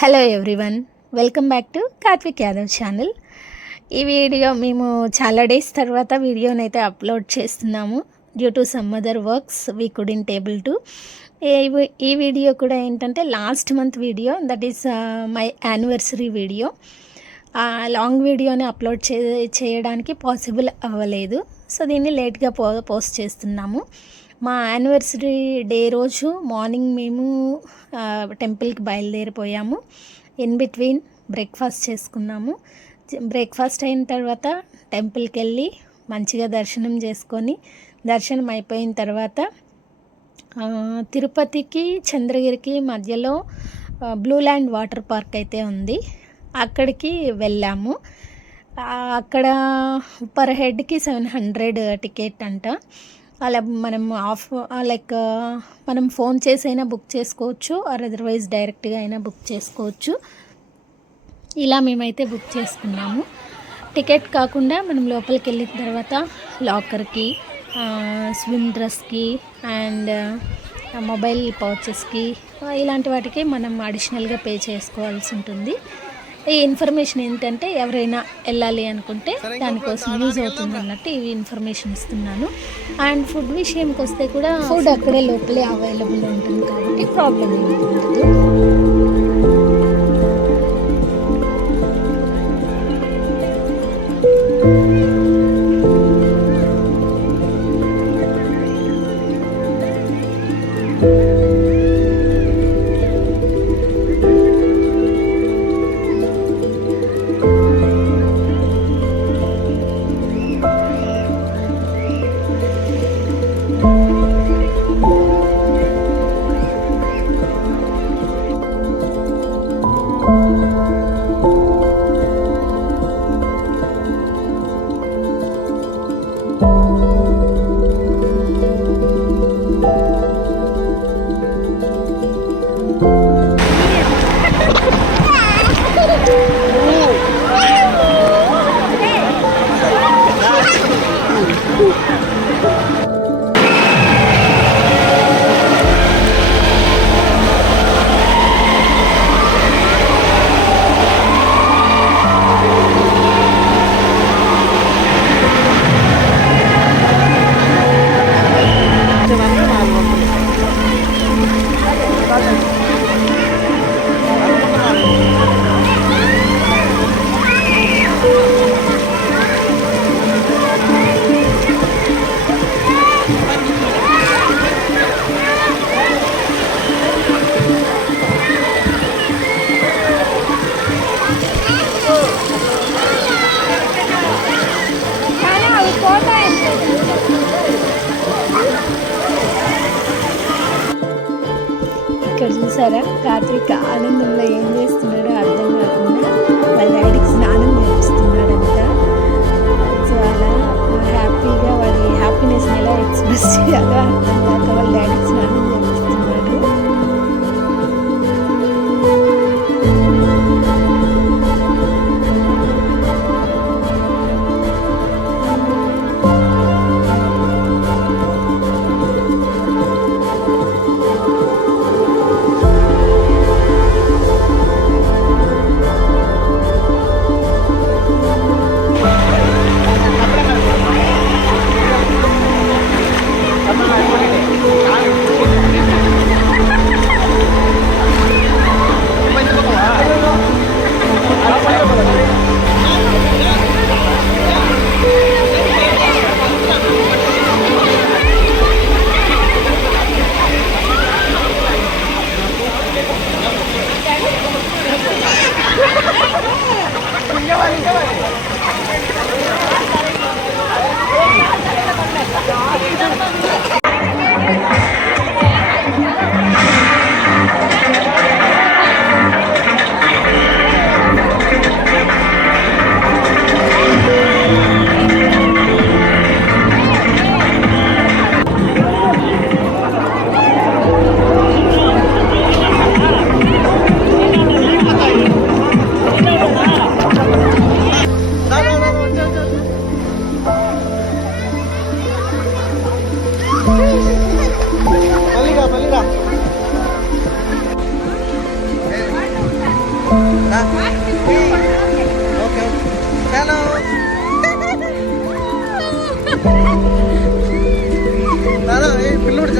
Hello everyone, welcome back to Karthik Yadav channel. ఈ video మేము చాలా డేస్ తర్వాత వీడియోనైతే అప్లోడ్ చేస్తున్నాము. Due to some other works we couldn't able to. ఈ వీడియో కూడా ఏంటంటే last month video, that is my anniversary video. Long వీడియోని అప్లోడ్ చేయడానికి పాసిబుల్ అవ్వలేదు, సో దీన్ని లేట్గా పోస్ట్ చేస్తున్నాము. మా యానివర్సరీ డే రోజు మార్నింగ్ మేము టెంపుల్కి బయలుదేరిపోయాము. ఇన్ బిట్వీన్ బ్రేక్ఫాస్ట్ చేసుకున్నాము. బ్రేక్ఫాస్ట్ అయిన తర్వాత టెంపుల్కి వెళ్ళి మంచిగా దర్శనం చేసుకొని, దర్శనం అయిపోయిన తర్వాత తిరుపతికి చంద్రగిరికి మధ్యలో బ్లూ ల్యాండ్ వాటర్ పార్క్ అయితే ఉంది, అక్కడికి వెళ్ళాము. అక్కడ పర్ హెడ్కి 700 టికెట్ అంట. అలా మనం మనం ఫోన్ చేసి అయినా బుక్ చేసుకోవచ్చు, ఆర్ అదర్వైజ్ డైరెక్ట్గా అయినా బుక్ చేసుకోవచ్చు. ఇలా మేమైతే బుక్ చేసుకున్నాము. టికెట్ కాకుండా మనం లోపలికి వెళ్ళిన తర్వాత లాకర్కి, స్విమ్ డ్రెస్కి అండ్ మొబైల్ పౌచెస్కి ఇలాంటి వాటికి మనం అడిషనల్గా పే చేసుకోవాల్సి ఉంటుంది. ఈ ఇన్ఫర్మేషన్ ఏంటంటే ఎవరైనా వెళ్ళాలి అనుకుంటే దానికోసం యూజ్ అవుతుంది అన్నట్టు ఈ ఇన్ఫర్మేషన్ ఇస్తున్నాను. అండ్ ఫుడ్ విషయంకి వస్తే కూడా ఫుడ్ అక్కడే లోపలే అవైలబుల్ ఉంటుంది కాబట్టి ప్రాబ్లం ఏమి ఉండదు. ఇక్కడ చూసారా కార్తీక్ ఆనందంలో ఏం చేస్తున్నాడో అర్థం కాకుండా వాళ్ళ డాడీకి స్నానం చేస్తున్నాడంట. సో అలా హ్యాపీగా వాడి హ్యాపీనెస్ని ఎలా ఎక్స్ప్రెస్ చేయాలో అర్థం కాక వాళ్ళ డాడీకి స్నానం చేస్తున్నాడు. ఓకే హలో దాదా పిల్లడు